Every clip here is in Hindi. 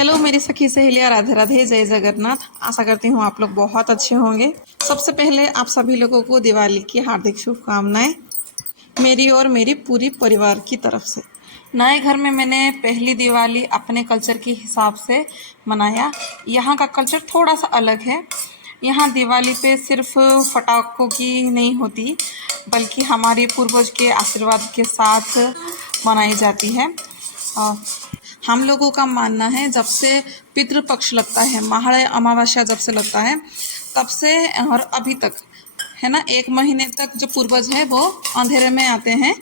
हेलो मेरी सखी सहेलियाँ, राधे राधे, जय जगन्नाथ। आशा करती हूँ आप लोग बहुत अच्छे होंगे। सबसे पहले आप सभी लोगों को दिवाली की हार्दिक शुभकामनाएं मेरी और मेरी पूरी परिवार की तरफ से। नए घर में मैंने पहली दिवाली अपने कल्चर के हिसाब से मनाया। यहाँ का कल्चर थोड़ा सा अलग है। यहाँ दिवाली पे सिर्फ पटाखों की नहीं होती, बल्कि हमारे पूर्वज के आशीर्वाद के साथ मनाई जाती है। हम लोगों का मानना है, जब से पितृपक्ष लगता है, महालय अमावस्या जब से लगता है तब से और अभी तक है ना, 1 महीने तक जो पूर्वज है वो अंधेरे में आते हैं।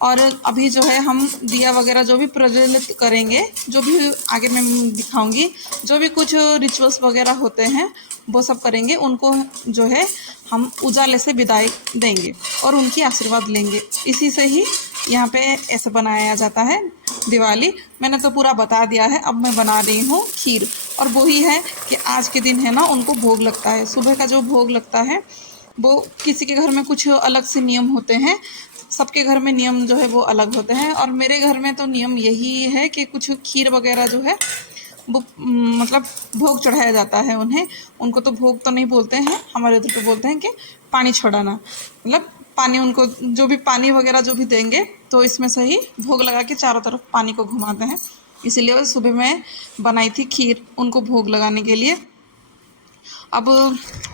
और अभी जो है हम दिया वगैरह जो भी प्रज्वलित करेंगे, जो भी आगे मैं दिखाऊंगी, जो भी कुछ रिचुअल्स वगैरह होते हैं वो सब करेंगे। उनको जो है हम उजाले से विदाई देंगे और उनकी आशीर्वाद लेंगे। इसी से ही यहाँ पे ऐसे बनाया जाता है दिवाली। मैंने तो पूरा बता दिया है, अब मैं बना रही हूँ खीर। और वही है कि आज के दिन है ना, उनको भोग लगता है। सुबह का जो भोग लगता है वो किसी के घर में कुछ अलग से नियम होते हैं, सबके घर में नियम जो है वो अलग होते हैं। और मेरे घर में तो नियम यही है कि कुछ खीर वगैरह जो है वो मतलब भोग चढ़ाया जाता है उन्हें। उनको तो भोग तो नहीं बोलते हैं, हमारे उधर तो बोलते हैं कि पानी चढ़ाना, मतलब पानी उनको जो भी पानी वगैरह जो भी देंगे तो इसमें से ही भोग लगा के चारों तरफ पानी को घुमाते हैं। इसीलिए सुबह में बनाई थी खीर उनको भोग लगाने के लिए। अब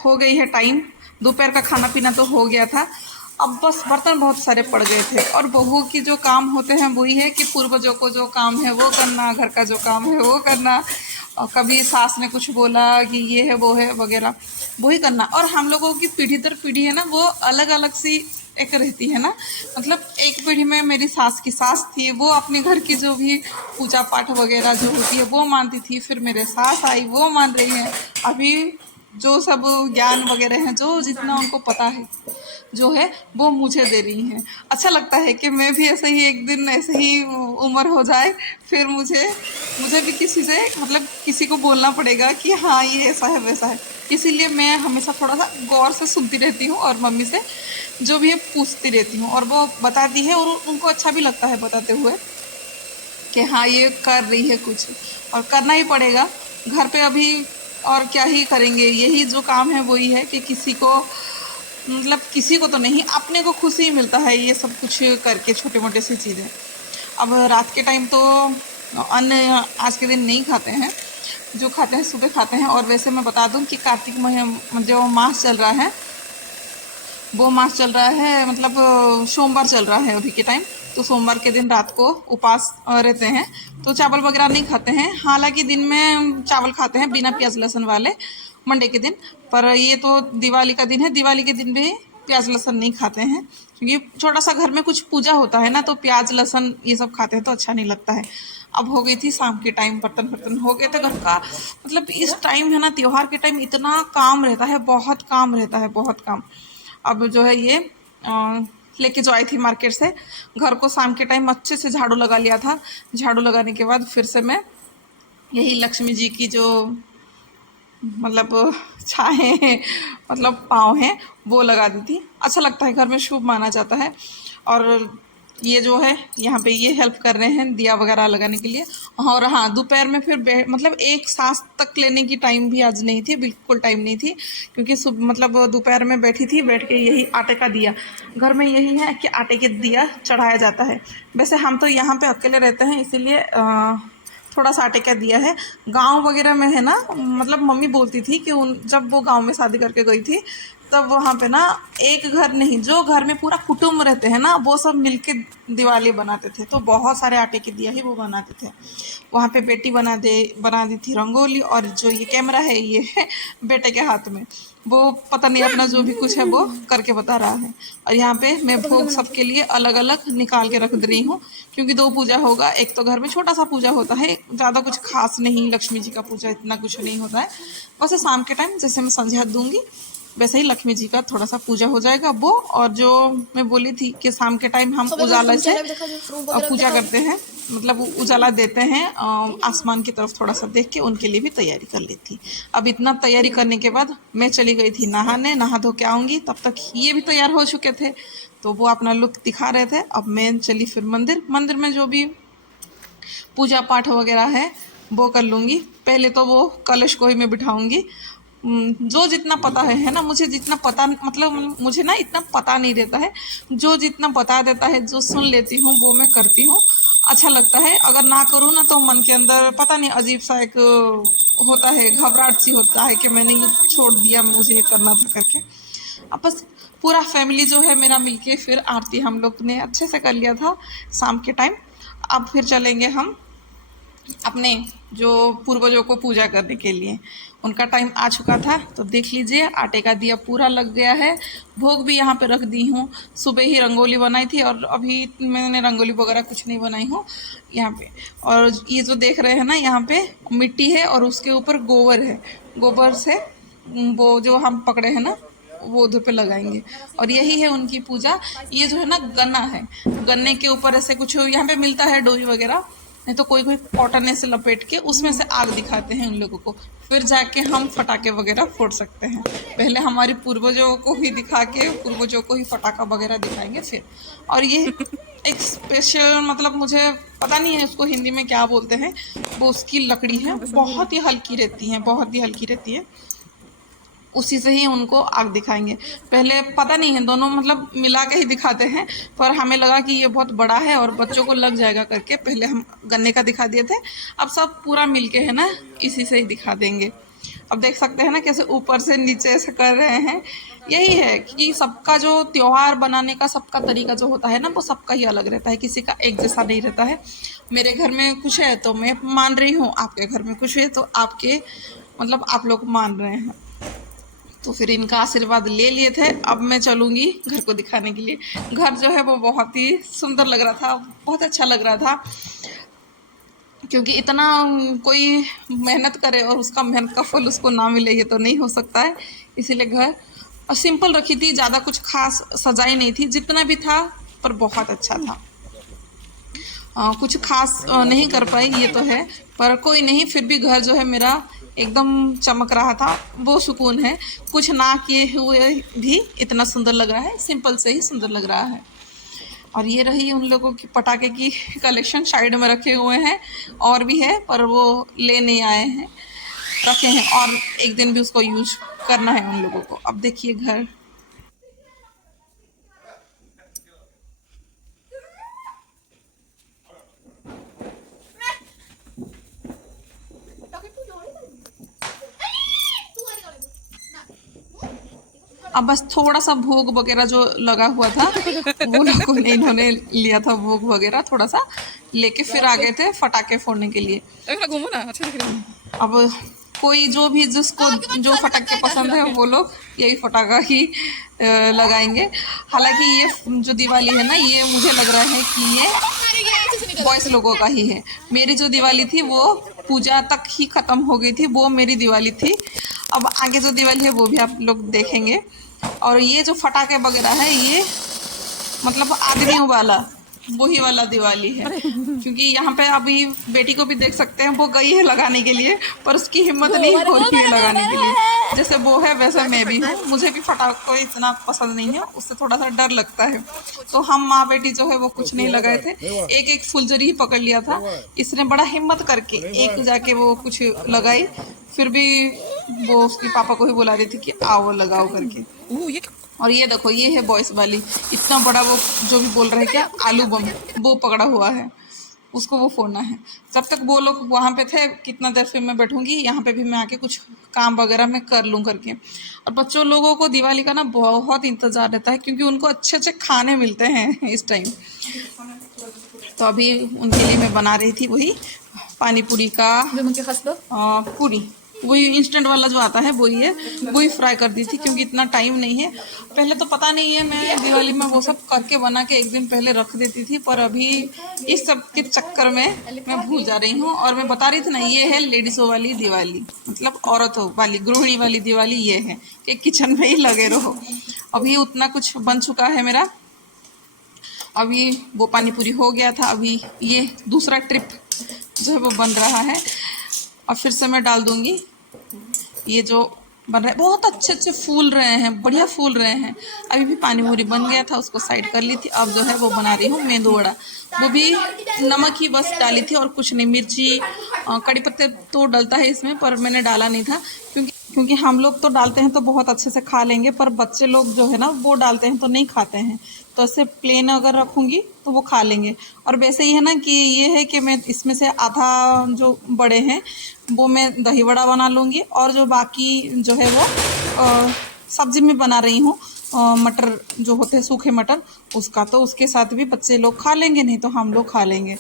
हो गई है टाइम, दोपहर का खाना पीना तो हो गया था। अब बस बर्तन बहुत सारे पड़ गए थे। और बहू की जो काम होते हैं वही है कि पूर्वजों को जो काम है वो करना, घर का जो काम है वो करना, और कभी सास ने कुछ बोला कि ये है वो है वगैरह, वही करना। और हम लोगों की पीढ़ी दर पीढ़ी है ना, वो अलग अलग सी एक रहती है ना। मतलब एक पीढ़ी में मेरी सास की सास थी, वो अपने घर की जो भी पूजा पाठ वगैरह जो होती है वो मानती थी। फिर मेरे सास आई, वो मान रही है। अभी जो सब ज्ञान वगैरह हैं, जो जितना उनको पता है जो है वो मुझे दे रही हैं। अच्छा लगता है कि मैं भी ऐसे ही एक दिन ऐसे ही उम्र हो जाए, फिर मुझे भी किसी से मतलब किसी को बोलना पड़ेगा कि हाँ ये ऐसा है वैसा है। इसीलिए मैं हमेशा थोड़ा सा गौर से सुनती रहती हूँ और मम्मी से जो भी है पूछती रहती हूँ, और वो बताती है और उनको अच्छा भी लगता है बताते हुए कि हाँ ये कर रही है कुछ, और करना ही पड़ेगा घर पे अभी। और क्या ही करेंगे, यही जो काम है वही है कि किसी को मतलब किसी को तो नहीं, अपने को खुशी मिलता है ये सब कुछ करके, छोटे मोटे सी चीज़ें। अब रात के टाइम तो अन्न आज के दिन नहीं खाते हैं, जो खाते हैं सुबह खाते हैं। और वैसे मैं बता दूं कि कार्तिक महीने जो मास चल रहा है वो मास चल रहा है, मतलब सोमवार चल रहा है अभी के टाइम। तो सोमवार के दिन रात को उपास रहते हैं, तो चावल वगैरह नहीं खाते हैं। हालांकि दिन में चावल खाते हैं बिना प्याज लहसुन वाले मंडे के दिन, पर ये तो दिवाली का दिन है, दिवाली के दिन भी प्याज लहसुन नहीं खाते हैं। क्योंकि छोटा सा घर में कुछ पूजा होता है ना, तो प्याज लहसुन ये सब खाते हैं तो अच्छा नहीं लगता है। अब हो गई थी शाम के टाइम, बर्तन हो गए थे घर का। मतलब इस टाइम है ना, त्योहार के टाइम इतना काम रहता है, बहुत काम रहता है, बहुत काम। अब जो है ये लेके जो आई थी मार्केट से, घर को शाम के टाइम अच्छे से झाड़ू लगा लिया था। झाड़ू लगाने के बाद फिर से मैं यही लक्ष्मी जी की जो मतलब छाएँ मतलब पाँव हैं वो लगा दी थी। अच्छा लगता है, घर में शुभ माना जाता है। और ये जो है यहाँ पे ये हेल्प कर रहे हैं दिया वगैरह लगाने के लिए। और हाँ, दोपहर में फिर मतलब एक सांस तक लेने की टाइम भी आज नहीं थी, बिल्कुल टाइम नहीं थी। क्योंकि मतलब दोपहर में बैठी थी, बैठ के यही आटे का दिया, घर में यही है कि आटे के दिया चढ़ाया जाता है। वैसे हम तो यहाँ पे अकेले रहते हैं, इसीलिए थोड़ा सा आटे का दिया है। गांव वगैरह में है ना, मतलब मम्मी बोलती थी कि जब वो गांव में शादी करके गई थी तब वहाँ पे ना एक घर नहीं, जो घर में पूरा कुटुंब रहते हैं ना वो सब मिलके दिवाली बनाते थे। तो बहुत सारे आटे के दिया ही वो बनाते थे। वहाँ पे बेटी बना दी थी रंगोली, और जो ये कैमरा है ये है बेटे के हाथ में, वो पता नहीं अपना जो भी कुछ है वो करके बता रहा है। और यहाँ पे मैं भोग सबके लिए अलग अलग निकाल के रख दे रही हूँ, क्योंकि 2 पूजा होगा। एक तो घर में छोटा सा पूजा होता है, ज़्यादा कुछ खास नहीं, लक्ष्मी जी का पूजा इतना कुछ नहीं होता है। बस शाम के टाइम जैसे मैं संध्या दूंगी वैसे ही लक्ष्मी जी का थोड़ा सा पूजा हो जाएगा वो। और जो मैं बोली थी कि शाम के टाइम हम उजाला से पूजा करते हैं, मतलब उजाला देते हैं आसमान की तरफ थोड़ा सा देख के, उनके लिए भी तैयारी कर ली थी। अब इतना तैयारी करने के बाद मैं चली गई थी नहाने, नहा धो के आऊँगी तब तक ये भी तैयार हो चुके थे, तो वो अपना लुक दिखा रहे थे। अब मैं चली फिर मंदिर में जो भी पूजा पाठ वगैरह है वो कर लूँगी। पहले तो वो कलश को ही मैं बिठाऊँगी। जो जितना पता है ना, मुझे जितना पता, मतलब मुझे ना इतना पता नहीं रहता है। जो जितना बता देता है, जो सुन लेती हूँ वो मैं करती हूँ। अच्छा लगता है। अगर ना करूँ ना तो मन के अंदर पता नहीं अजीब सा एक होता है, घबराहट सी होता है कि मैंने ये छोड़ दिया, मुझे ये करना था करके। अब बस पूरा फैमिली जो है मेरा मिलके फिर आरती हम लोग ने अच्छे से कर लिया था शाम के टाइम। अब फिर चलेंगे हम अपने जो पूर्वजों को पूजा करने के लिए। उनका टाइम आ चुका था, तो देख लीजिए आटे का दिया पूरा लग गया है। भोग भी यहाँ पे रख दी हूँ। सुबह ही रंगोली बनाई थी और अभी मैंने रंगोली वगैरह कुछ नहीं बनाई हूँ यहाँ पे। और ये जो देख रहे हैं ना, यहाँ पे मिट्टी है और उसके ऊपर गोबर है। गोबर से वो जो हम पकड़े हैं ना, वो उधर पे लगाएंगे। और यही है उनकी पूजा। ये जो है ना गन्ना है, गन्ने के ऊपर ऐसे कुछ यहाँ पे मिलता है डोरी वगैरह, नहीं तो कोई कोई कॉटन से लपेट के उसमें से आग दिखाते हैं उन लोगों को, फिर जाके हम फटाके वगैरह फोड़ सकते हैं। पहले हमारी पूर्वजों को ही दिखा के पूर्वजों को ही फटाका वगैरह दिखाएंगे फिर। और ये एक स्पेशल, मतलब मुझे पता नहीं है उसको हिंदी में क्या बोलते हैं, वो उसकी लकड़ी है, बहुत ही हल्की रहती है, बहुत ही हल्की रहती है। उसी से ही उनको आग दिखाएंगे। पहले पता नहीं है, दोनों मतलब मिला के ही दिखाते हैं, पर हमें लगा कि ये बहुत बड़ा है और बच्चों को लग जाएगा करके पहले हम गन्ने का दिखा दिए थे। अब सब पूरा मिल के है ना, इसी से ही दिखा देंगे। अब देख सकते हैं ना कैसे ऊपर से नीचे से कर रहे हैं। यही है कि सबका जो त्योहार बनाने का सबका तरीका जो होता है ना, वो सबका ही अलग रहता है, किसी का एक जैसा नहीं रहता है। मेरे घर में कुछ है तो मैं मान रही हूँ, आपके घर में कुछ है तो आपके मतलब आप लोग मान रहे हैं। तो फिर इनका आशीर्वाद ले लिए थे। अब मैं चलूँगी घर को दिखाने के लिए। घर जो है वो बहुत ही सुंदर लग रहा था, बहुत अच्छा लग रहा था, क्योंकि इतना कोई मेहनत करे और उसका मेहनत का फल उसको ना मिले, ये तो नहीं हो सकता है। इसीलिए घर सिंपल रखी थी, ज़्यादा कुछ खास सजाई नहीं थी, जितना भी था पर बहुत अच्छा था। कुछ खास नहीं कर पाई ये तो है, पर कोई नहीं, फिर भी घर जो है मेरा एकदम चमक रहा था, वो सुकून है। कुछ ना किए हुए भी इतना सुंदर लग रहा है, सिंपल से ही सुंदर लग रहा है। और ये रही उन लोगों की पटाखे की कलेक्शन, साइड में रखे हुए हैं। और भी है पर वो ले नहीं आए हैं, रखे हैं, और एक दिन भी उसको यूज करना है उन लोगों को। अब देखिए घर, अब बस थोड़ा सा भोग वगैरह जो लगा हुआ था वो लोगों ने, इन्होंने लिया था भोग वगैरह, थोड़ा सा लेके फिर आ गए थे फटाके फोड़ने के लिए। घूमो ना, अच्छा दिख रहा है। अब कोई जो भी जिसको जो फटाके पसंद है वो लोग यही फटाका ही लगाएंगे। हालांकि ये जो दिवाली है ना, ये मुझे लग रहा है कि ये बॉयज लोगों का ही है। मेरी जो दिवाली थी वो पूजा तक ही ख़त्म हो गई थी, वो मेरी दिवाली थी। अब आगे जो दिवाली है वो भी आप लोग देखेंगे। और ये जो फटाके वगैरह है, ये मतलब आदमियों वाला वही वाला दिवाली है, क्योंकि यहाँ पे अभी बेटी को भी देख सकते हैं, वो गई है लगाने के लिए पर उसकी हिम्मत नहीं हो रही है लगाने के लिए। जैसे वो है वैसे मैं भी हूँ, मुझे भी फटाखों को इतना पसंद नहीं है, उससे थोड़ा सा डर लगता है। तो हम माँ बेटी जो है वो कुछ नहीं लगाए थे, एक एक फुलझड़ी ही पकड़ लिया था। इसने बड़ा हिम्मत करके एक जाके वो कुछ लगाई, फिर भी वो उसके पापा को ही बुला रही थी कि आओ लगाओ करके। और ये देखो, ये है बॉयस वाली, इतना बड़ा वो जो भी बोल रहे हैं क्या, आलू बम, वो पकड़ा हुआ है, उसको वो फोड़ना है। जब तक वो लोग वहाँ पे थे, कितना देर फिर मैं बैठूंगी यहाँ पे भी, मैं आके कुछ काम वगैरह मैं कर लूँ करके। और बच्चों लोगों को दिवाली का ना बहुत इंतज़ार रहता है, क्योंकि उनको अच्छे अच्छे खाने मिलते हैं इस टाइम। तो अभी उनके लिए मैं बना रही थी वही पानी पूरी का पूरी, वही इंस्टेंट वाला जो आता है वही है, वही फ्राई कर दी थी, क्योंकि इतना टाइम नहीं है। पहले तो पता नहीं है, मैं दिवाली में वो सब करके बना के एक दिन पहले रख देती थी, पर अभी इस सब के चक्कर में मैं भूल जा रही हूँ। और मैं बता रही थी ना, ये है लेडीज़ों वाली दिवाली, मतलब औरतों वाली गृहिणी वाली दिवाली ये है कि किचन में ही लगे रहो। अभी उतना कुछ बन चुका है मेरा, अभी वो पानी पूरी हो गया था, अभी ये दूसरा ट्रिप जो है वो बन रहा है। और फिर से मैं डाल दूँगी ये जो बन रहे, बहुत अच्छे अच्छे फूल रहे हैं, बढ़िया फूल रहे हैं। अभी भी पानी पूरी बन गया था, उसको साइड कर ली थी। अब जो है वो बना रही हूँ मेंदू वड़ा। वो भी नमक ही बस डाली थी और कुछ नहीं। मिर्ची कड़ी पत्ते तो डलता है इसमें, पर मैंने डाला नहीं था, क्योंकि हम लोग तो डालते हैं तो बहुत अच्छे से खा लेंगे, पर बच्चे लोग जो है ना वो डालते हैं तो नहीं खाते हैं। तो ऐसे प्लेन अगर रखूँगी तो वो खा लेंगे। और वैसे ही है ना कि ये है कि मैं इसमें से आधा जो बड़े हैं वो मैं दही वड़ा बना लूँगी, और जो बाकी जो है वो सब्जी में बना रही हूँ, मटर जो होते हैं सूखे मटर, उसका। तो उसके साथ भी बच्चे लोग खा लेंगे, नहीं तो हम लोग खा लेंगे।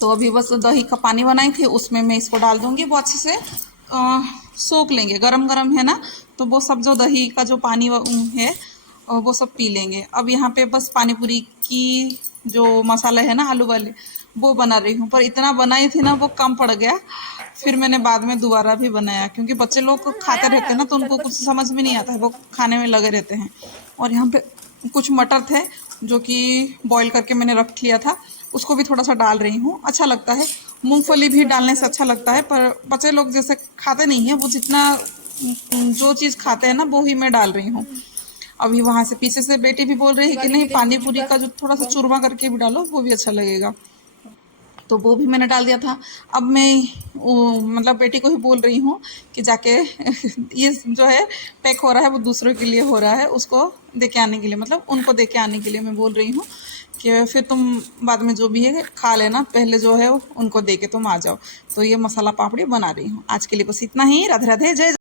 तो अभी बस दही का पानी बनाई थी, उसमें मैं इसको डाल दूँगी। वो अच्छे से सोख लेंगे, गरम गरम है ना, तो वो सब जो दही का जो पानी है वो सब पी लेंगे। अब यहाँ पे बस पानी पूरी की जो मसाला है ना आलू वाले, वो बना रही हूँ। पर इतना बनाई थी ना वो कम पड़ गया, फिर मैंने बाद में दोबारा भी बनाया, क्योंकि बच्चे लोग खाते रहते हैं ना तो उनको कुछ समझ में नहीं आता है, वो खाने में लगे रहते हैं। और यहाँ पे कुछ मटर थे जो कि बॉईल करके मैंने रख लिया था, उसको भी थोड़ा सा डाल रही हूँ। अच्छा लगता है, मूंगफली भी डालने से अच्छा लगता है, पर बच्चे लोग जैसे खाते नहीं हैं, वो जितना जो चीज़ खाते हैं ना वो ही मैं डाल रही हूँ। अभी वहाँ से पीछे से बेटी भी बोल रही है कि नहीं, पानी पूरी का जो थोड़ा सा चूरमा करके भी डालो, वो भी अच्छा लगेगा। तो वो भी मैंने डाल दिया था। अब मैं मतलब बेटी को ही बोल रही हूँ कि जाके ये जो है पैक हो रहा है वो दूसरों के लिए हो रहा है, उसको दे के आने के लिए, मतलब उनको दे के आने के लिए मैं बोल रही हूँ कि फिर तुम बाद में जो भी है खा लेना, पहले जो है उनको दे के तुम आ जाओ। तो ये मसाला पापड़ी बना रही हूँ। आज के लिए बस इतना ही। राधे राधे, जय